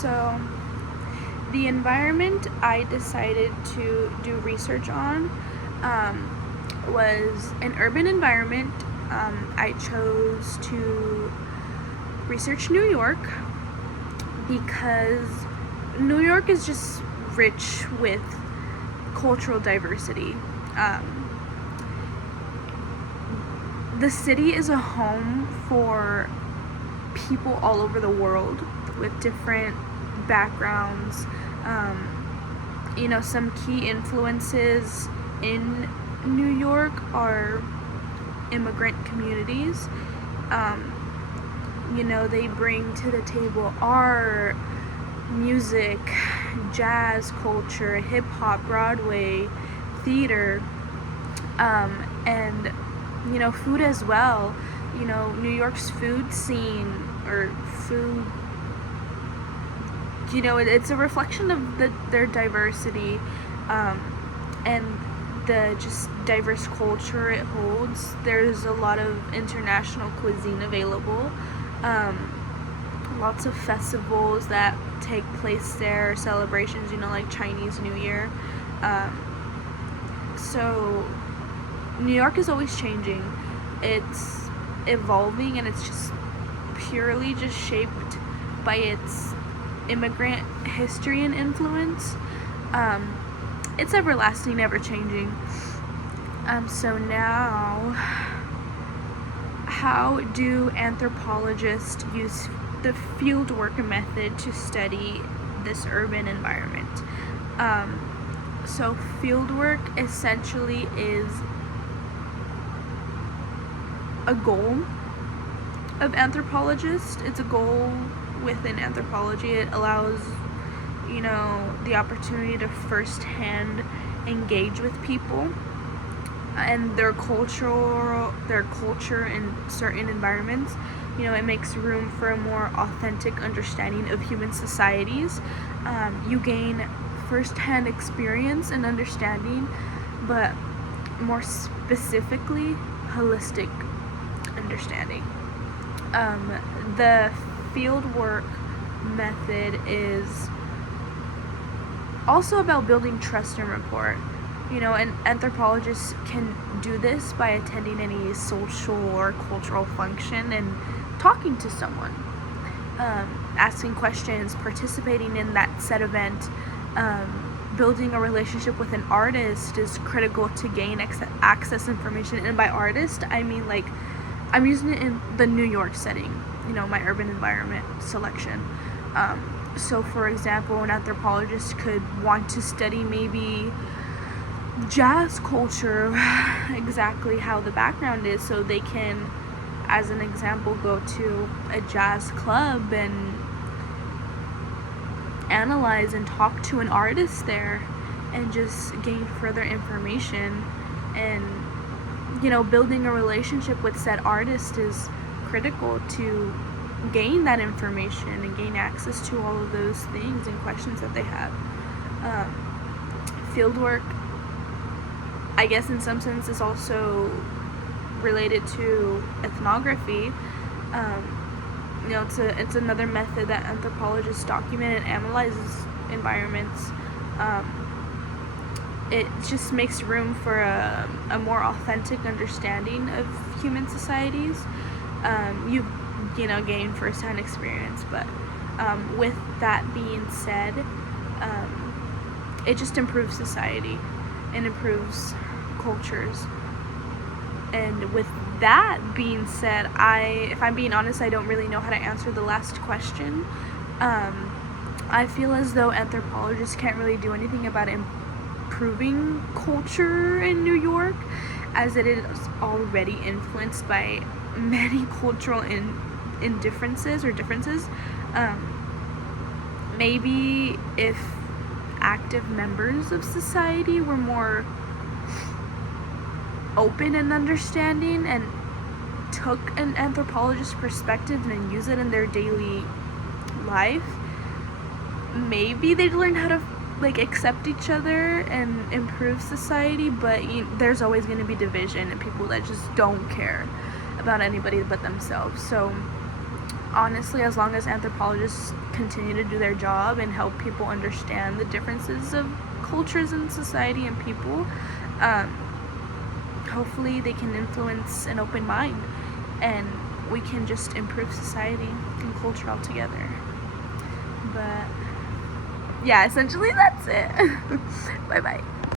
So the environment I decided to do research on was an urban environment. I chose to research New York because New York is just rich with cultural diversity. The city is a home for people all over the world with different backgrounds. Some key influences in New York are immigrant communities. They bring to the table art, music, jazz culture, hip-hop, Broadway, theater, and food as well. New York's food scene, or food, it's a reflection of their diversity, and the just diverse culture it holds. There's a lot of international cuisine available, lots of festivals that take place there, celebrations, like Chinese New Year. So New York is always changing. It's evolving, and it's just purely just shaped by its immigrant history and influence. It's everlasting, ever changing. So now, how do anthropologists use the fieldwork method to study this urban environment? So fieldwork essentially is a goal of anthropologists. It's a goal within anthropology. It allows the opportunity to firsthand engage with people and their culture in certain environments. It makes room for a more authentic understanding of human societies. You gain firsthand experience and understanding, but more specifically, holistic understanding. The fieldwork method is also about building trust and rapport. And anthropologists can do this by attending any social or cultural function and talking to someone, asking questions, participating in that said event. Building a relationship with an artist is critical to gain access information. And by artist, I mean I'm using it in the New York setting, my urban environment selection. So for example, an anthropologist could want to study maybe jazz culture, exactly how the background is, so they can, as an example, go to a jazz club and analyze and talk to an artist there and just gain further information. And building a relationship with said artist is critical to gain that information and gain access to all of those things and questions that they have. Fieldwork, I guess in some sense, is also related to ethnography. It's another method that anthropologists document and analyzes environments. It just makes room for a more authentic understanding of human societies. You gain first-hand experience, but with that being said, it just improves society and improves cultures. And with that being said, if I'm being honest, I don't really know how to answer the last question. I feel as though anthropologists can't really do anything about improving culture in New York, as it is already influenced by many cultural differences. Maybe if active members of society were more open and understanding and took an anthropologist's perspective and use it in their daily life, maybe they'd learn how to accept each other and improve society. But there's always going to be division and people that just don't care about anybody but themselves. So honestly, as long as anthropologists continue to do their job and help people understand the differences of cultures in society and people, hopefully they can influence an open mind, and we can just improve society and culture altogether. But yeah, essentially that's it. Bye bye.